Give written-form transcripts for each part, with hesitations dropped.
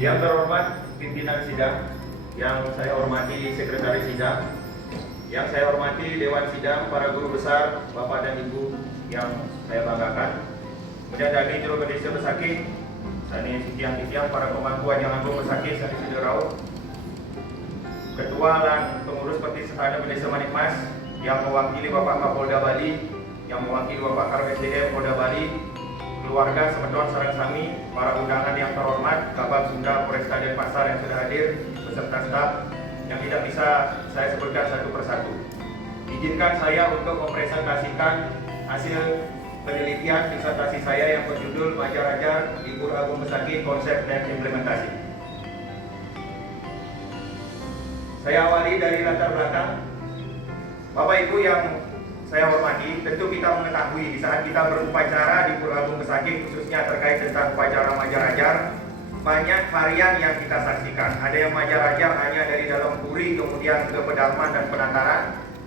Yang terhormat pimpinan sidang, yang saya hormati sekretaris sidang, yang saya hormati Dewan Sidang, para guru besar, Bapak dan Ibu yang saya banggakan, kemudian dari Juru Kedesa Besakih, Sani Sitiang-Sitiang, para pemangku Ajang Agung Besakih, Sani Siderau, Ketua dan Pengurus Pertisana Desa Manikmas, yang mewakili Bapak Kapolda Bali, yang mewakili Bapak Karo SDM Polda Bali, keluarga Semedon Sarang Sami, para undangan yang terhormat, Kabag Sunda Polresta Denpasar yang sudah hadir, beserta staf yang tidak bisa saya sebutkan satu persatu. Izinkan saya untuk mempresentasikan hasil penelitian disertasi saya yang berjudul Majar-Ajar di Pura Agung Besakih, Konsep dan Implementasi. Saya awali dari latar belakang. Bapak Ibu yang saya hormati, tentu kita mengetahui di saat kita berupacara di Pura Agung Besakih, khususnya terkait tentang upacara Majar-Ajar, banyak varian yang kita saksikan. Ada yang Majar-Ajar hanya dari dalam puri kemudian ke pedalaman dan penataran,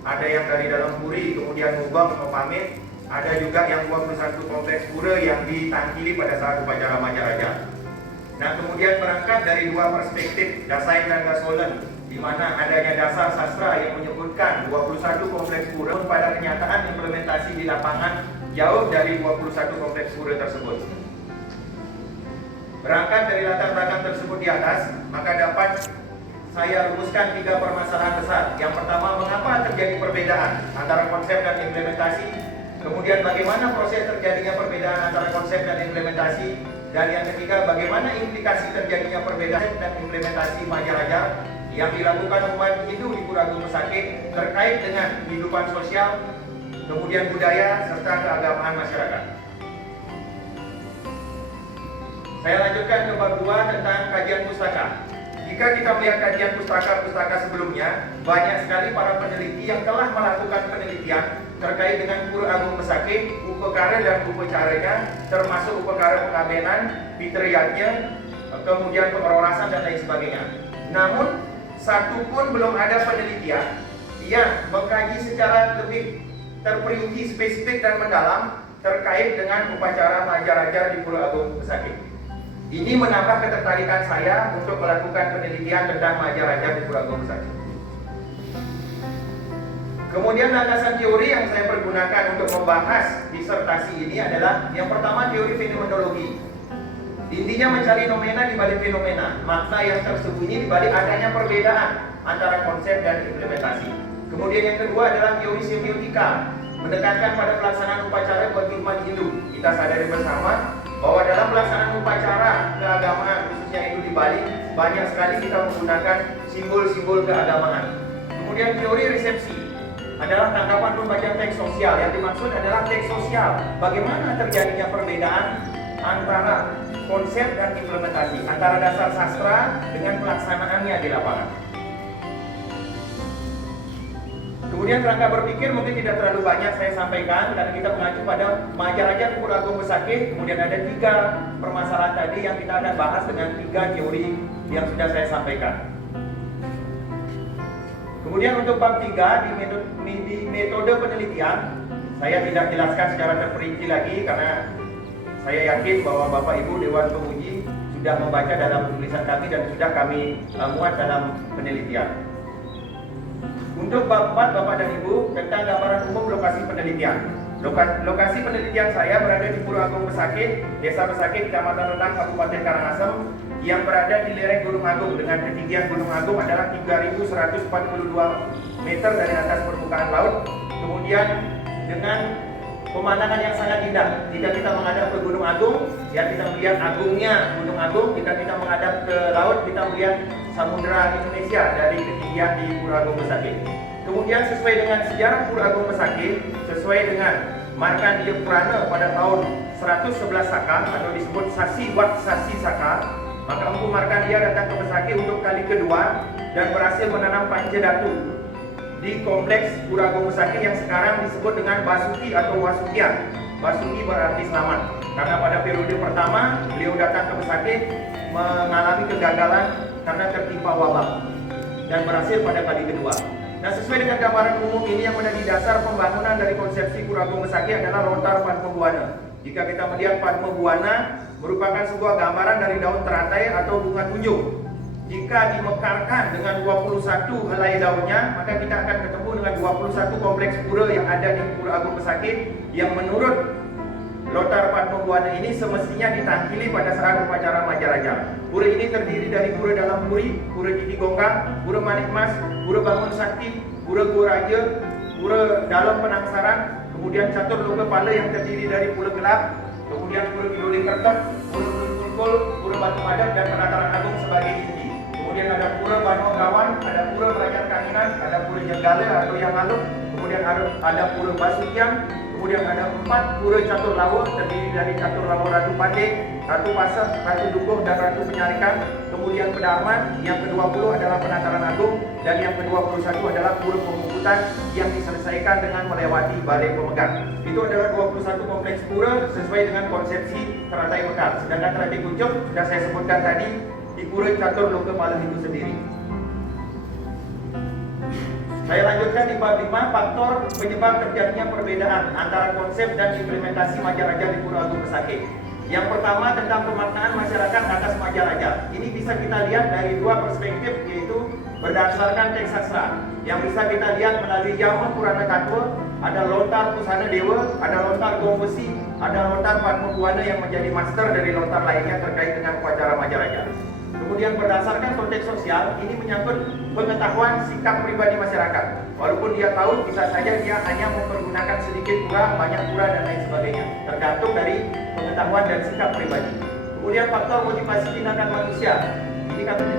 ada yang dari dalam puri kemudian ngubang pamit, ada juga yang 21 kompleks pura yang ditangkili pada saat upacara Majar-Ajar. Nah, kemudian berangkat dari dua perspektif, Dasai dan Gasolen, di mana adanya dasar sastra yang menyebutkan 21 kompleks pura, pada kenyataan implementasi di lapangan jauh dari 21 kompleks pura tersebut. Berangkat dari latar belakang tersebut di atas, maka dapat saya rumuskan 3 permasalahan besar. Yang pertama, mengapa terjadi perbedaan antara konsep dan implementasi? Kemudian bagaimana proses terjadinya perbedaan antara konsep dan implementasi? Dan yang ketiga, bagaimana implikasi terjadinya perbedaan dan implementasi Majar-Ajar yang dilakukan umat Hindu di Pura Agung Besakih terkait dengan kehidupan sosial, kemudian budaya, serta keagamaan masyarakat. Saya lanjutkan ke bab 2 tentang kajian pustaka. Jika kita melihat kajian pustaka-pustaka sebelumnya, banyak sekali para peneliti yang telah melakukan penelitian terkait dengan Pura Agung Besakih, upekara dan upacaranya, termasuk upekara pengabenan, fitriyatnya, kemudian pengerorasan dan lain sebagainya. Namun, satu pun belum ada penelitian yang mengkaji secara lebih terperinci, spesifik dan mendalam terkait dengan upacara Majar-Ajar di Pura Agung Besakih. Ini menambah ketertarikan saya untuk melakukan penelitian tentang Majar-Ajar di Pura Agung Besakih. Kemudian landasan teori yang saya pergunakan untuk membahas disertasi ini adalah yang pertama, teori fenomenologi. Intinya mencari nomena di balik fenomena, makna yang tersembunyi di balik adanya perbedaan antara konsep dan implementasi. Kemudian yang kedua adalah teori semiotika, menekankan pada pelaksanaan upacara bagi umat Hindu. Kita sadari bersama bahwa dalam pelaksanaan upacara keagamaan, khususnya Hindu di Bali, banyak sekali kita menggunakan simbol-simbol keagamaan. Kemudian teori resepsi adalah tanggapan pembaca teks sosial. Yang dimaksud adalah teks sosial, bagaimana terjadinya perbedaan antara konsep dan implementasi, antara dasar sastra dengan pelaksanaannya di lapangan. Kemudian kerangka berpikir mungkin tidak terlalu banyak saya sampaikan karena kita mengacu pada Majar-Ajar di Pura Agung Besakih. Kemudian ada 3 permasalahan tadi yang kita akan bahas dengan 3 teori yang sudah saya sampaikan. Kemudian untuk bab 3 di metode penelitian, saya tidak jelaskan secara terperinci lagi karena saya yakin bahwa Bapak Ibu Dewan Penguji sudah membaca dalam tulisan kami dan sudah kami muat dalam penelitian. Untuk bab 4 Bapak dan Ibu tentang gambaran umum lokasi penelitian. Lokasi penelitian saya berada di Pura Agung Besakih, Desa Besakih, Kecamatan Renang, Kabupaten Karangasem, yang berada di lereng Gunung Agung dengan ketinggian Gunung Agung adalah 3.142 meter dari atas permukaan laut. Kemudian dengan pemandangan yang sangat indah. Jika kita menghadap ke Gunung Agung, ya kita melihat agungnya Gunung Agung. Jika kita menghadap ke laut, kita melihat Samudra Indonesia dari ketinggian di Pura Agung Besakih. Kemudian sesuai dengan sejarah Pura Agung Besakih, sesuai dengan Markandeya Purana pada tahun 111 Saka atau disebut Sasi Wat Sasi Saka, maka Empu Markandeya datang ke Besakih untuk kali kedua dan berhasil menanam Pancadatu di kompleks Pura Agung Besakih yang sekarang disebut dengan Basuki atau Wasukian. Basuki berarti selamat, karena pada periode pertama beliau datang ke Besakih mengalami kegagalan karena tertimpa wabah dan berhasil pada kali kedua. Nah, sesuai dengan gambaran umum ini yang menjadi dasar pembangunan dari konsepsi Pura Agung Besakih adalah lontar Padma Buana. Jika kita melihat Padma Buana merupakan sebuah gambaran dari daun teratai atau bunga tunjung. Jika dimekarkan dengan 21 helai daunnya, maka kita akan ketemu dengan 21 kompleks pura yang ada di Pura Agung Pesakit, yang menurut Lontar Padma Buana ini semestinya ditangkili pada saat upacara Majaraja. Pura ini terdiri dari Pura Dalam Puri, Pura Gigi Gonggang, Pura Manik Mas, Pura Bangun Sakti, Pura Gua Raja, Pura Dalam Penangsaran, kemudian Catur Loka Pala yang terdiri dari Pura Gelap, kemudian Pura Kiloling Kertot, Pura Kulkul, Pura Batu Madat, dan Penataran Agung sebagai inti. Kemudian ada Pura Banu Gawan, ada Pura Kerajaan Kanginan, ada Pura Jenggala atau Yang Aluk, kemudian ada Pura Basukian, kemudian ada 4 Pura Catur Lawa terdiri dari Catur Lawa Ratu Pandey, Ratu Pasar, Ratu Dukuh, dan Ratu Penyarikan. Kemudian Pedarman, yang ke-20 adalah Penataran Agung, dan yang ke-21 adalah Pura Pemungkutan yang diselesaikan dengan melewati Balai Pemegang. Itu adalah 21 kompleks pura sesuai dengan konsepsi Teratai Mekar. Sedangkan Teratai Kucuk sudah saya sebutkan tadi di Pura Catur Loka Pala itu sendiri. Saya lanjutkan di bab 5, faktor penyebab terjadinya perbedaan antara konsep dan implementasi Majaraja di Pura Agung Pesakit. Yang pertama tentang pemaknaan masyarakat atas Majaraja. Ini bisa kita lihat dari dua perspektif, yaitu berdasarkan teks sastra. Yang bisa kita lihat melalui Jawa Purana Katwa, ada lontar Pusana Dewa, ada lontar Gong Besi, ada lontar Padma Buana yang menjadi master dari lontar lainnya terkait dengan upacara Majaraja. Kemudian berdasarkan konteks sosial, ini menyangkut pengetahuan sikap pribadi masyarakat. Walaupun dia tahu, bisa saja dia hanya mempergunakan sedikit pura, banyak pura, dan lain sebagainya. Tergantung dari pengetahuan dan sikap pribadi. Kemudian faktor motivasi tindakan manusia. Ini katanya